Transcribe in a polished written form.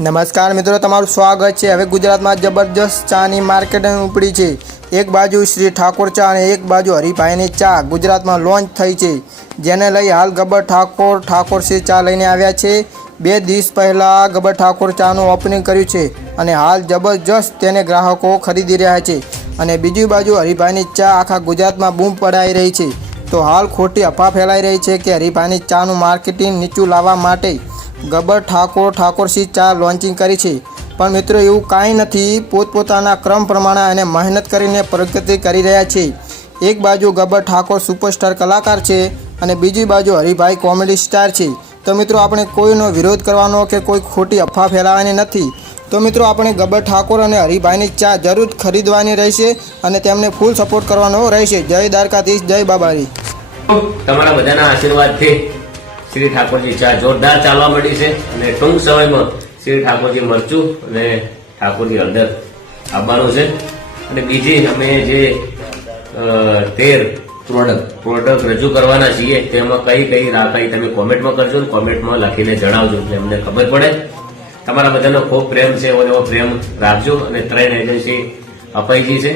નમસ્કાર મિત્રો, તમારું સ્વાગત છે। હવે ગુજરાતમાં જબરજસ્ત ચાની માર્કેટ ઉપડી છે। એક બાજુ શ્રી ઠાકોર ચા અને એક બાજુ હરિભાઈની ચા ગુજરાતમાં લોન્ચ થઈ છે, જેને લઈ હાલ ગબ્બર ઠાકોર શ્રી ચા લઈને આવ્યા છે। 2 દિવસ પહેલાં ગબ્બર ઠાકોર ચાનું ઓપનિંગ કર્યું છે અને હાલ જબરજસ્ત તેને ગ્રાહકો ખરીદી રહ્યા છે। અને બીજી બાજુ હરિભાઈની ચા આખા ગુજરાતમાં બૂમ પડાઈ રહી છે। તો હાલ ખોટી અફવા ફેલાઈ રહી છે કે હરિભાઈની ચાનું માર્કેટિંગ નીચું લાવવા માટે ગબ્બર ઠાકોર શ્રી ચા લોન્ચિંગ કરી છે, પણ મિત્રો એવું કાંઈ નથી। પોતપોતાના ક્રમ પ્રમાણે અને મહેનત કરીને પ્રગતિ કરી રહ્યા છે। એક બાજુ ગબ્બર ઠાકોર સુપરસ્ટાર કલાકાર છે અને બીજી બાજુ હરિભાઈ કોમેડી સ્ટાર છે। તો મિત્રો આપણે કોઈનો વિરોધ કરવાનો કે કોઈ ખોટી અફવા ફેલાવવાની નથી। તો મિત્રો આપણે ગબ્બર ઠાકોર અને હરિભાઈની ચા જરૂર ખરીદવાની રહેશે અને તેમને ફૂલ સપોર્ટ કરવાનો રહેશે। જય દ્વારકાધીશ, જય બાબારી। તમારા બધાના આશીર્વાદથી શ્રી ઠાકોરજી ચા જોરદાર ચાલવા મળી છે અને ટૂંક સમયમાં શ્રી ઠાકોરજી મરચું અને ઠાકોરજી હળદર આવવાનું છે। અને બીજી અમે જે 13 પ્રોડક્ટ રજૂ કરવાના છીએ તેમાં કઈ રાખાઈ તમે કોમેન્ટમાં કરજો ને કોમેન્ટમાં લખીને જણાવજો એટલે અમને ખબર પડે। તમારા બધાનો ખૂબ પ્રેમ છે, એવો પ્રેમ રાખજો। અને 3 એજન્સી અપાઈ ગઈ છે।